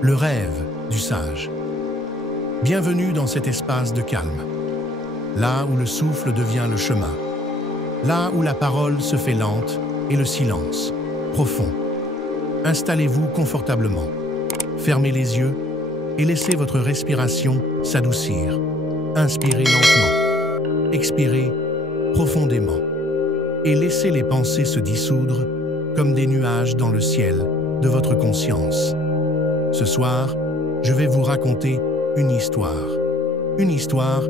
Le rêve du sage. Bienvenue dans cet espace de calme, là où le souffle devient le chemin, là où la parole se fait lente et le silence profond. Installez-vous confortablement, fermez les yeux et laissez votre respiration s'adoucir. Inspirez lentement, expirez profondément et laissez les pensées se dissoudre comme des nuages dans le ciel de votre conscience. Ce soir, je vais vous raconter une histoire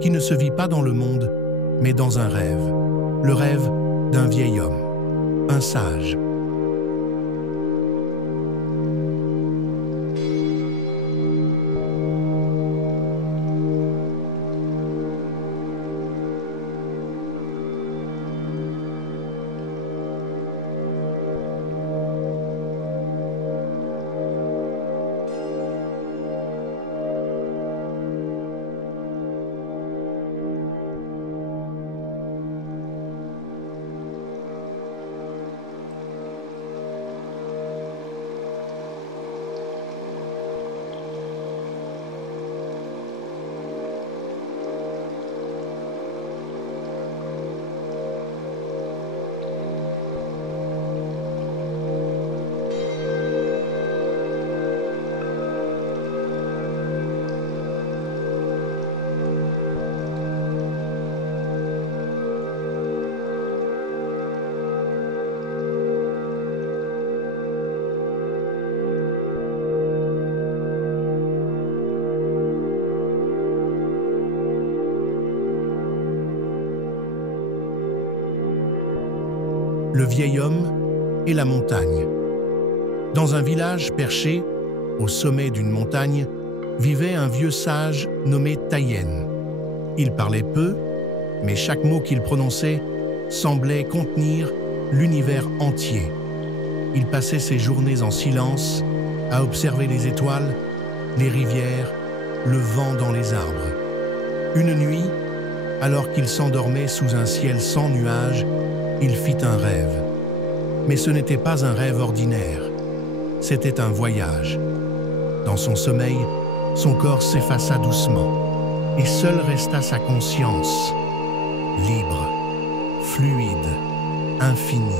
qui ne se vit pas dans le monde, mais dans un rêve, le rêve d'un vieil homme, un sage. Le vieil homme et la montagne. Dans un village perché, au sommet d'une montagne, vivait un vieux sage nommé Tayen. Il parlait peu, mais chaque mot qu'il prononçait semblait contenir l'univers entier. Il passait ses journées en silence, à observer les étoiles, les rivières, le vent dans les arbres. Une nuit, alors qu'il s'endormait sous un ciel sans nuages, il fit un rêve. Mais ce n'était pas un rêve ordinaire, c'était un voyage. Dans son sommeil, son corps s'effaça doucement, et seule resta sa conscience, libre, fluide, infinie.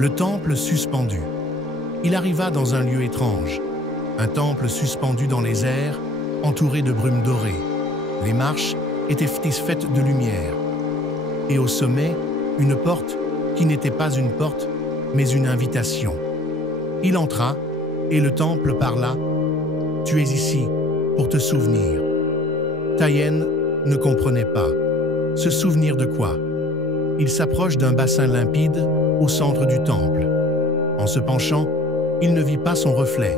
Le temple suspendu. Il arriva dans un lieu étrange, un temple suspendu dans les airs, entouré de brume dorée. Les marches étaient faites de lumière. Et au sommet, une porte qui n'était pas une porte, mais une invitation. Il entra, et le temple parla. « Tu es ici pour te souvenir. » Tayen ne comprenait pas. Se souvenir de quoi? Il s'approche d'un bassin limpide au centre du temple. En se penchant, il ne vit pas son reflet,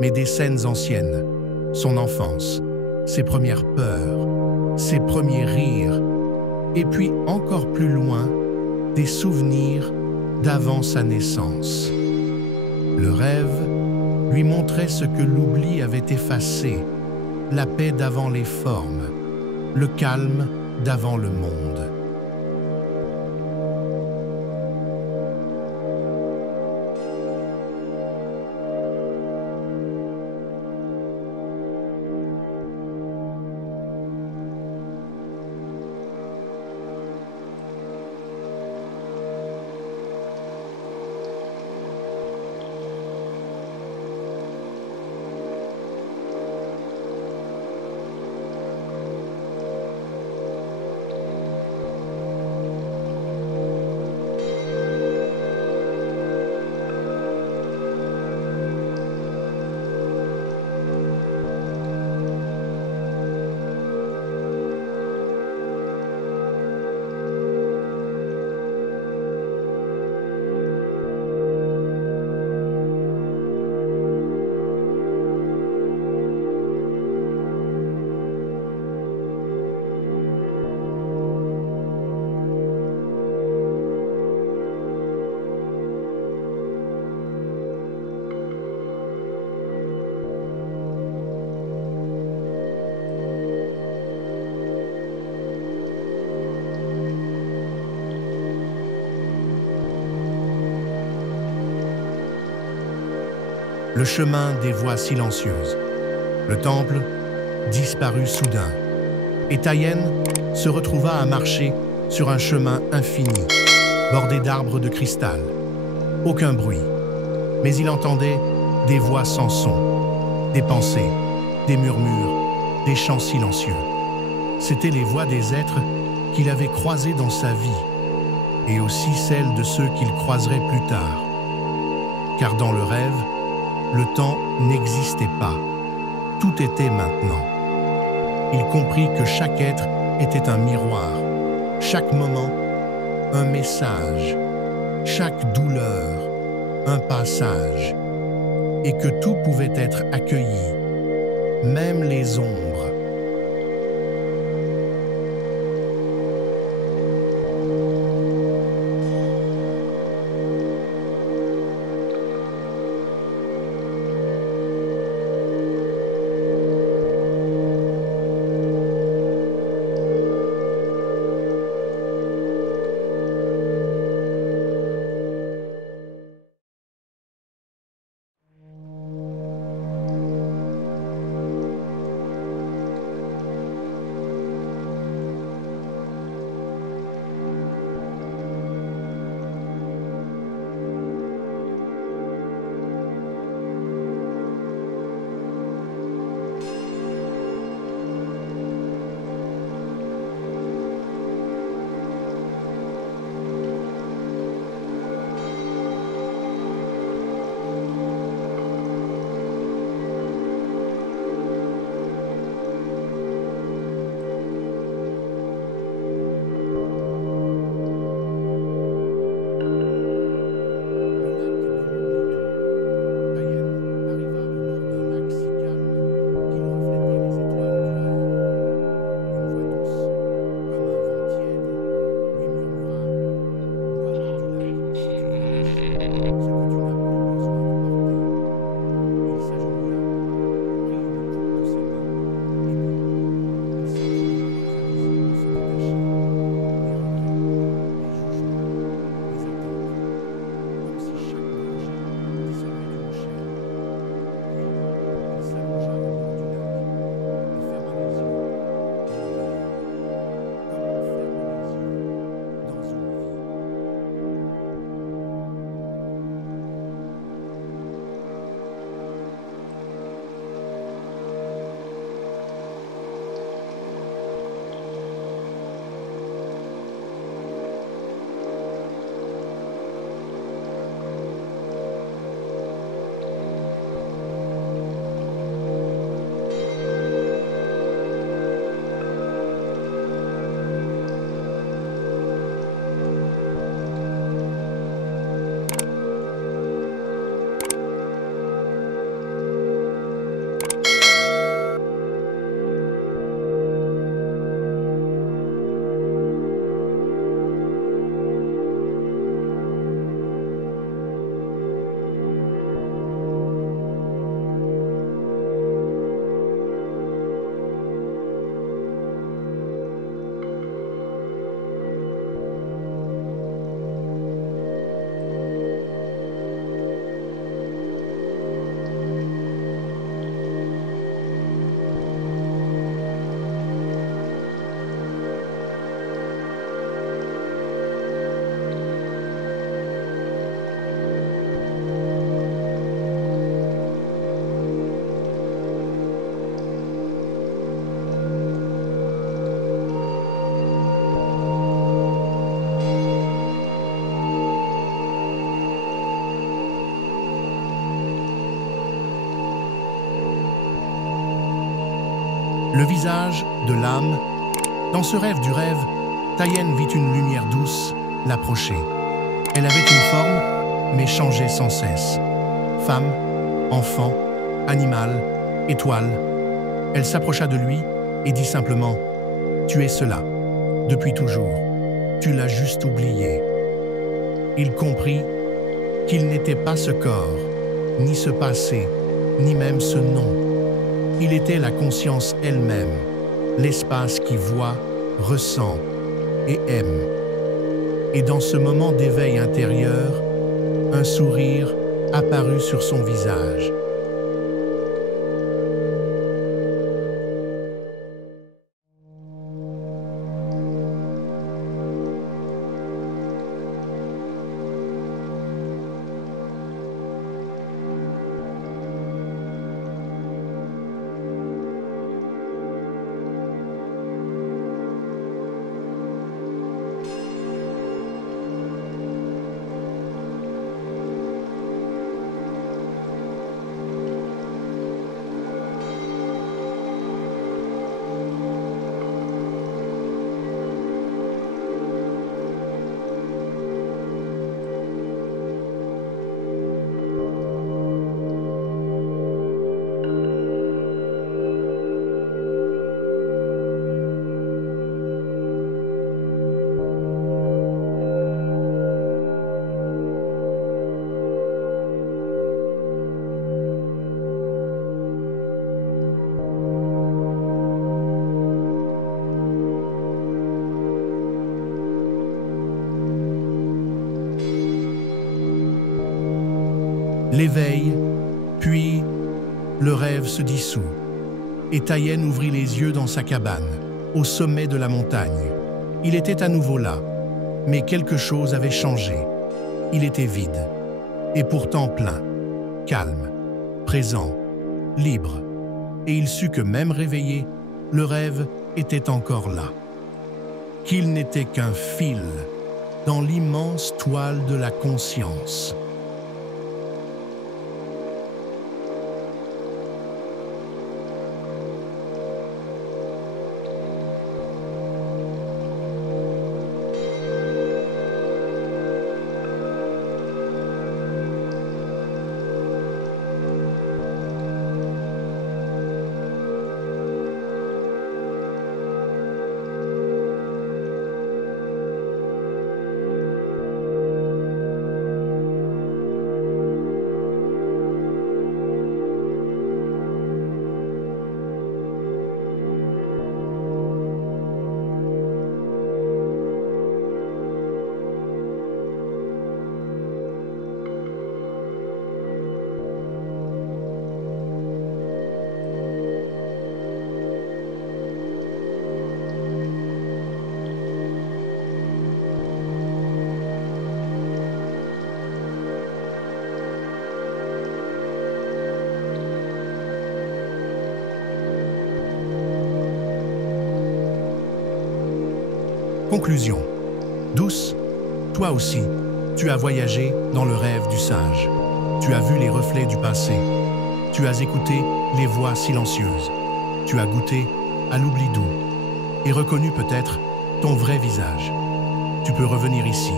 mais des scènes anciennes, son enfance, ses premières peurs, ses premiers rires, et puis encore plus loin, des souvenirs d'avant sa naissance. Le rêve lui montrait ce que l'oubli avait effacé, la paix d'avant les formes, le calme d'avant le monde. le chemin des voies silencieuses. Le temple disparut soudain, et Tayen se retrouva à marcher sur un chemin infini, bordé d'arbres de cristal. Aucun bruit, mais il entendait des voix sans son, des pensées, des murmures, des chants silencieux. C'étaient les voix des êtres qu'il avait croisés dans sa vie, et aussi celles de ceux qu'il croiserait plus tard. Car dans le rêve, le temps n'existait pas. Tout était maintenant. Il comprit que chaque être était un miroir, chaque moment un message, chaque douleur un passage, et que tout pouvait être accueilli, même les ombres. Le visage de l'âme. Dans ce rêve du rêve, Tayen vit une lumière douce l'approcher. Elle avait une forme, mais changeait sans cesse. Femme, enfant, animal, étoile. Elle s'approcha de lui et dit simplement « Tu es cela, depuis toujours. Tu l'as juste oublié. » Il comprit qu'il n'était pas ce corps, ni ce passé, ni même ce nom. Il était la conscience elle-même, l'espace qui voit, ressent et aime. Et dans ce moment d'éveil intérieur, un sourire apparut sur son visage. L'éveil, puis le rêve se dissout. Et Tayen ouvrit les yeux dans sa cabane, au sommet de la montagne. Il était à nouveau là, mais quelque chose avait changé. Il était vide, et pourtant plein, calme, présent, libre. Et il sut que même réveillé, le rêve était encore là. Qu'il n'était qu'un fil dans l'immense toile de la conscience. Conclusion. Douce, toi aussi, tu as voyagé dans le rêve du sage. Tu as vu les reflets du passé. Tu as écouté les voix silencieuses. Tu as goûté à l'oubli doux et reconnu peut-être ton vrai visage. Tu peux revenir ici,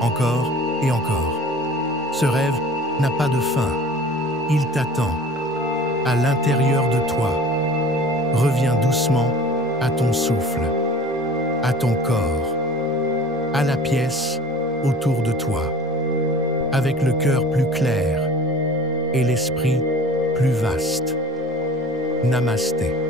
encore et encore. Ce rêve n'a pas de fin. Il t'attend, à l'intérieur de toi. Reviens doucement à ton souffle, à ton corps, à la pièce autour de toi, avec le cœur plus clair et l'esprit plus vaste. Namasté.